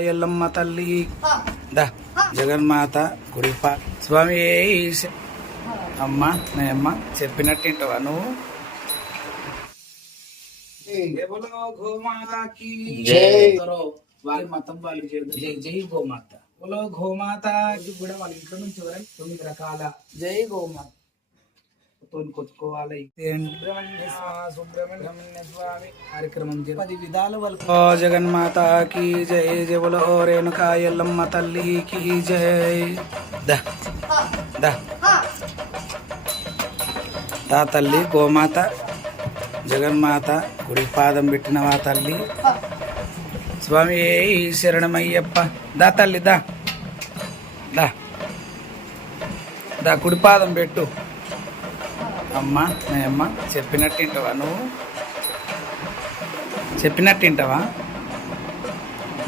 ఎల్లమ్మ తల్లి. దా జగన్మాత గుడిపా. స్వామి అమ్మ నేమ్మ చెప్పినట్టు వింటావా నువ్వు గోమాతకి? వారి మతం వాళ్ళు చేయదు జై జై గోమాత. ఎవరో గోమాత కూడా వాళ్ళ ఇంట్లో నుంచి ఎవరైనా తొమ్మిది రకాల. జై గోమాత. తోని కొట్టుకోవాలి. సుబ్రహ్మణ్య స్వామి కార్యక్రమం పది విధాల వరకు ఓ జగన్మాతకి జై జవలో రేణుకా ఎల్లమ్మ తల్లికి జై. దా దా. దా తల్లి గోమాత జగన్మాత గుడి పాదం పెట్టినవా తల్లి. స్వామి శరణమయ్యప్ప. దా తల్లి దా. దా. దా కుడి పాదం పెట్టు. అమ్మ నేనమ్మ చెప్పినట్టు వింటావా నువ్వు? చెప్పినట్టు వింటావా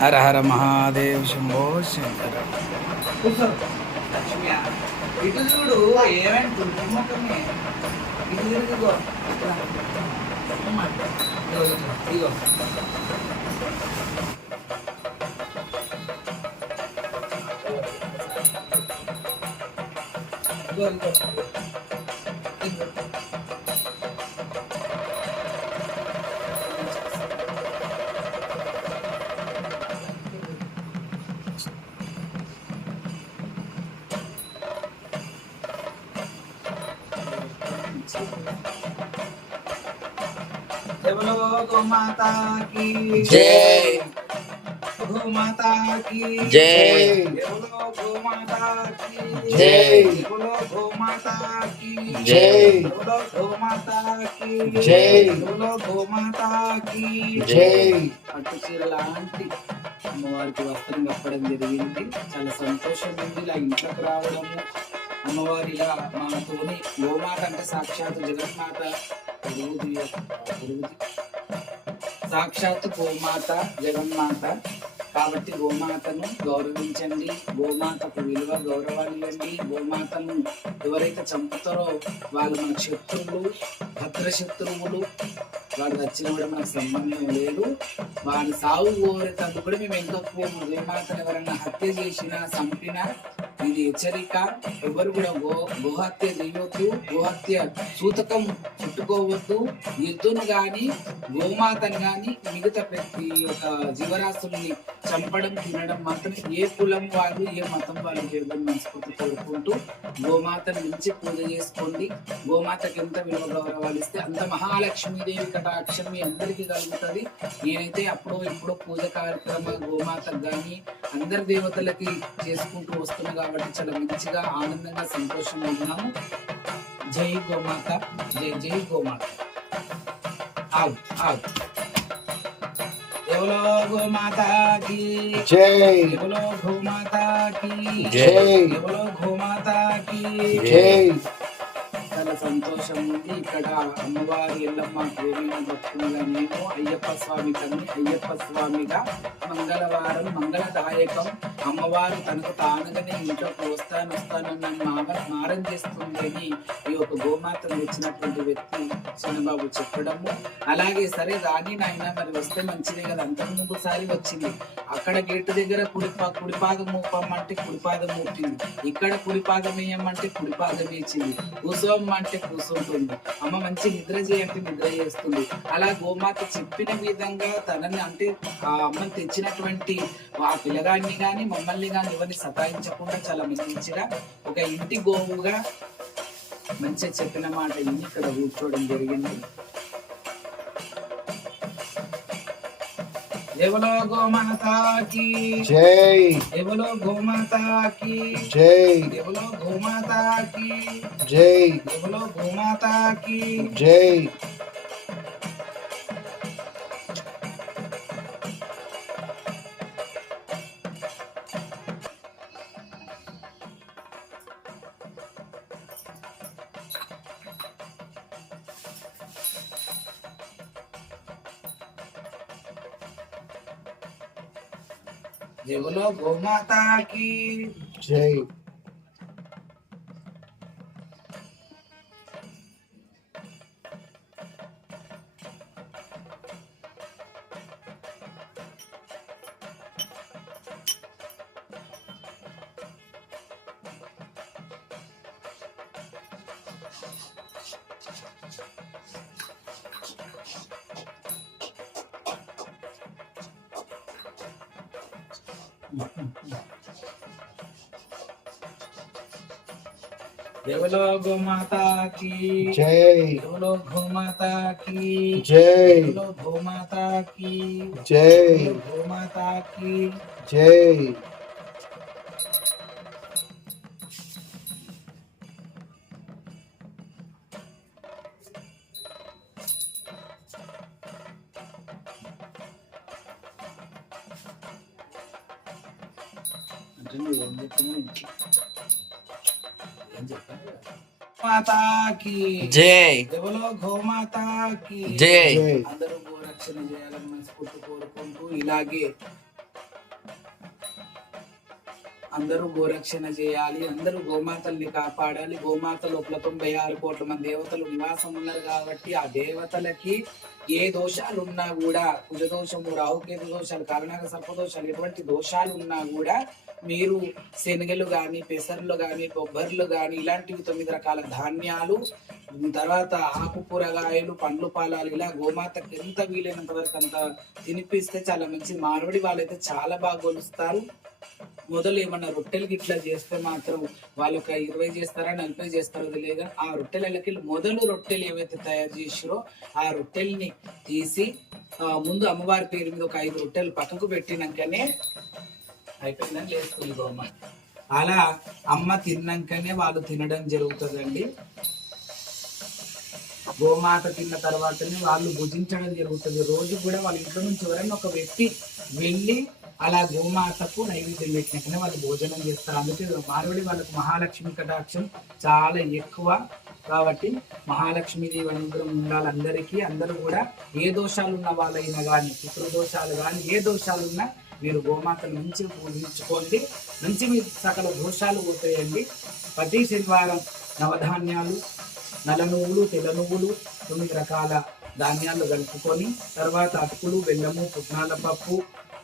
హర హర మహాదేవ్ శంభో శంకర. ఇటు చూడు ఎవరో గోమాతా की జై. గోమాతా की జై. ఎవరో గోమాతా की జై. ఎవరో గోమాతా की జై. ఎవరో గోమాతా की జై. ఎవరో గోమాతా की జై. పట్టు చీర లాంటి అమ్మవారికి వస్త్రం కప్పడం జరిగింది చాలా సంతోషం ఉంది ఇలా ఇంట్లోకి రావడము అమ్మవారిలా మాతోని గోమాత అంటే సాక్షాత్ జగన్మాత పొరుగుది పొరుగుది సాక్షాత్ గోమాత జగన్మాత కాబట్టి గోమాతను గౌరవించండి. గోమాతకు విలువ గౌరవాలు ఇవ్వండి గోమాతను ఎవరైతే చంపుతారో వాళ్ళు మన శత్రువులు భద్ర శత్రువులు వాడు వచ్చిన కూడా మనకు సంబంధం లేదు. వాడి సాగు కోరేటప్పుడు కూడా మేము ఎంతో గోమాతను ఎవరైనా హత్య చేసినా చంపినా ఇది హెచ్చరిక. ఎవరు కూడా గో గోహత్య చేయొద్దు గోహత్య సూతకం చుట్టుకోవద్దు. ఎద్దును గాని గోమాతను గాని మిగతా ప్రతి ఒక జీవరాశుల్ని చంపడం తినడం మాత్రం ఏ కులం వాళ్ళు ఏ మతం వాళ్ళు చేయడం మనస్ఫూర్తి కోరుకుంటూ గోమాతను మించి పూజ చేసుకోండి. గోమాతకి ఎంత విలువ గౌరవాలు ఇస్తే అంత మహాలక్ష్మీదేవి కటాక్షం మీ అందరికీ కలుగుతుంది. నేనైతే అప్పుడు ఇప్పుడు పూజ కార్యక్రమ గోమాతకు కానీ అందరి దేవతలకి చేసుకుంటూ వస్తున్నా కాబట్టి చాలా మంచిగా ఆనందంగా సంతోషంగా ఉన్నాము. జై గోమాత జై జై గోమాత. ఆగు ఆగు. ఎవలో గోమాతకి జై. ఎవలో గోమాతకి జై. ఎవలో గోమాతకి జై. చాలా సంతోషం ఉంది. ఇక్కడ అమ్మవారి ఎల్లమ్మ దేవిన భక్తులుగా నేను అయ్యప్ప స్వామి కన్ని అయ్యప్ప స్వామిగా మంగళవారం మంగళదాయకం. అమ్మవారు తనకు తానుగానే ఇంట్లోకి వస్తాను వస్తానన్న మామ మారం చేస్తుంది అని ఈ యొక్క గోమాతను వచ్చినటువంటి వ్యక్తి చిన్నబాబు చెప్పడము. అలాగే సరే రాని నాయన మరి వస్తే మంచిదే కదా అంతకు ముందు సారి వచ్చింది. అక్కడ గేటు దగ్గర కుడిపా కుడిపాదం మూపమ్మంటే కుడిపాదం మూపింది ఇక్కడ కుడిపాదం వేయమంటే కుడిపాదం వేసింది కూసోమ్మ అంటే కూసుంటుంది. అమ్మ మంచి నిద్ర చేయంటే నిద్ర చేస్తుంది. అలా గోమాత చెప్పిన విధంగా తనని అంటే ఆ అమ్మని తెచ్చినటువంటి ఆ పిల్లగాడిని కానీ మమ్మల్ని కానీ ఎవరిని సతాయించకుండా చాలా మంచిగా ఒక ఇంటి గోవుగా మంచిగా చెప్పిన మాట ఇన్ని ఇక్కడ కూర్చోవడం జరిగింది. ఎవలో గోమాతకి జై. ఎవలో గోమాతకి జై. ఎవలో గోమాతకి జై. ఎవలో గోమాతకి జై. ఎవలో గోమాతకి. జై. देवलो गोमाता की जय देवलो गोमाता की जय देवलो गोमाता की जय गोमाता की जय జై. జై. అందరూ గోరక్షణ చేయాలని మనస్ఫూర్తి కోరుకుంటూ ఇలాగే అందరూ గోరక్షణ చేయాలి అందరూ గోమాతల్ని కాపాడాలి. గోమాత లోపల తొంభై ఆరు కోట్ల మంది దేవతలు నివాసం ఉన్నారు కాబట్టి ఆ దేవతలకి ఏ దోషాలు ఉన్నా కూడా కుజ దోషము రాహుకేతు దోషాలు కారణాల సర్పదోషాలు ఎటువంటి దోషాలు ఉన్నా కూడా మీరు శనగలు కానీ పెసర్లు కానీ కొబ్బర్లు కానీ ఇలాంటివి తొమ్మిది రకాల ధాన్యాలు తర్వాత ఆకు కూరగాయలు పండ్లు పాలాలు ఇలా గోమాతకి ఎంత వీలైనంత వరకు అంత తినిపిస్తే చాలా మంచి. మార్వడి వాళ్ళైతే చాలా బాగా గొలుస్తారు. మొదలు ఏమన్నా రొట్టెలకి ఇట్లా చేస్తే మాత్రం వాళ్ళు ఒక ఇరవై చేస్తారా నలభై చేస్తారో తెలియదు. ఆ రొట్టెలకి మొదలు రొట్టెలు ఏవైతే తయారు చేసిరో ఆ రొట్టెల్ని తీసి ముందు అమ్మవారి పేరు మీద ఒక ఐదు రొట్టెలు పక్కకు పెట్టినాకనే అయిపోయిందని లేస్తుంది గోమ అలా అమ్మ తిన్నాకనే వాళ్ళు తినడం జరుగుతుందండి. గోమాత తిన్న తర్వాతనే వాళ్ళు భుజించడం జరుగుతుంది. రోజు కూడా వాళ్ళ ఇంట్లో నుంచి ఎవరైనా ఒక వ్యక్తి వెళ్ళి అలా గోమాతకు నైవేద్యం పెట్టినాకనే వాళ్ళు భోజనం చేస్తారు. అందుకే మారవడి వాళ్ళకు మహాలక్ష్మి కటాక్షం చాలా ఎక్కువ. కాబట్టి మహాలక్ష్మీదేవి అనుగ్రహం ఉండాలి అందరికీ. అందరూ కూడా ఏ దోషాలు ఉన్న వాళ్ళైనా కానీ పితృదోషాలు కానీ ఏ దోషాలు ఉన్నా మీరు గోమాతను మంచి పూజించుకోండి. మంచి మీ సకల దోషాలు పోతాయండి. ప్రతి శనివారం నవధాన్యాలు నల్ల నువ్వులు తెల్ల నువ్వులు తొమ్మిది రకాల ధాన్యాలు కలుపుకొని తర్వాత అటుకులు బెల్లము పుట్నాల పప్పు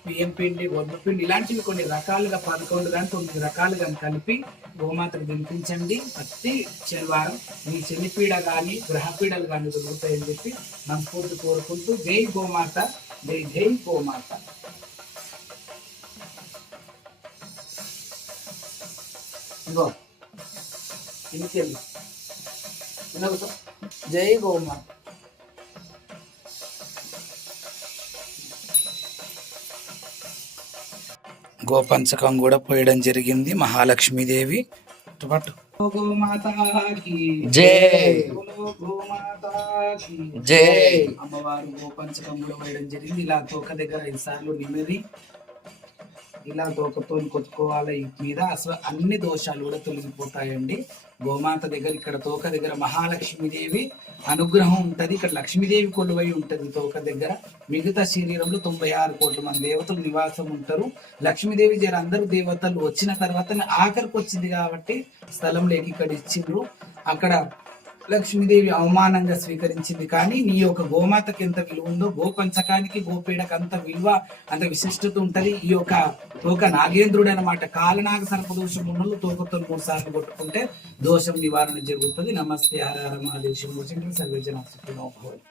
బియ్యం పిండి గొడ్డు పిండి ఇలాంటివి కొన్ని రకాలుగా పదకొండు కానీ తొమ్మిది రకాలుగా కలిపి గోమాతకు తినిపించండి. ప్రతి శనివారం మీ శనిపీడ కానీ గ్రహపీడలు కానీ దొరుకుతాయని చెప్పి మనస్ఫూర్తి కోరుకుంటూ జై గోమాత జై జై గోమాత. కూర్చో. జై గోమాత గోపంచకం కూడా పోయడం జరిగింది మహాలక్ష్మీదేవి. పట్టు. జై. గోమాతాకి. జై. అమ్మవారు గోపంచకం కూడా పోయడం జరిగింది. ఇలా తోక దగ్గర ఐదు సార్లు నిమిరి ఇలా తోకతో కొట్టుకోవాలి. మీద అసలు అన్ని దోషాలు కూడా తొలగిపోతాయండి. గోమాత దగ్గర ఇక్కడ తోక దగ్గర మహాలక్ష్మీదేవి అనుగ్రహం ఉంటుంది. ఇక్కడ లక్ష్మీదేవి కొలువై ఉంటుంది తోక దగ్గర. మిగతా శరీరంలో తొంభై ఆరు కోట్ల మంది దేవతలు నివాసం ఉంటారు. లక్ష్మీదేవి జర అందరు దేవతలు వచ్చిన తర్వాత ఆఖరికి వచ్చింది కాబట్టి స్థలం లేక ఇక్కడ ఇచ్చిండ్రు. అక్కడ లక్ష్మీదేవి అవమానంగా స్వీకరించింది. కానీ నీ యొక్క గోమాతకి ఎంత విలువ ఉందో గోపంచకానికి గోపీడకు అంత విలువ అంత విశిష్టత ఉంటది. ఈ యొక్క తోక నాగేంద్రుడు అనమాట కాలనాగ సర్పదోషం ఉన్నలు తోకతో మూడు సార్లు కొట్టుకుంటే దోషం నివారణ జరుగుతుంది. నమస్తే హర హర మహాదేవ్ శివ సర్వేజన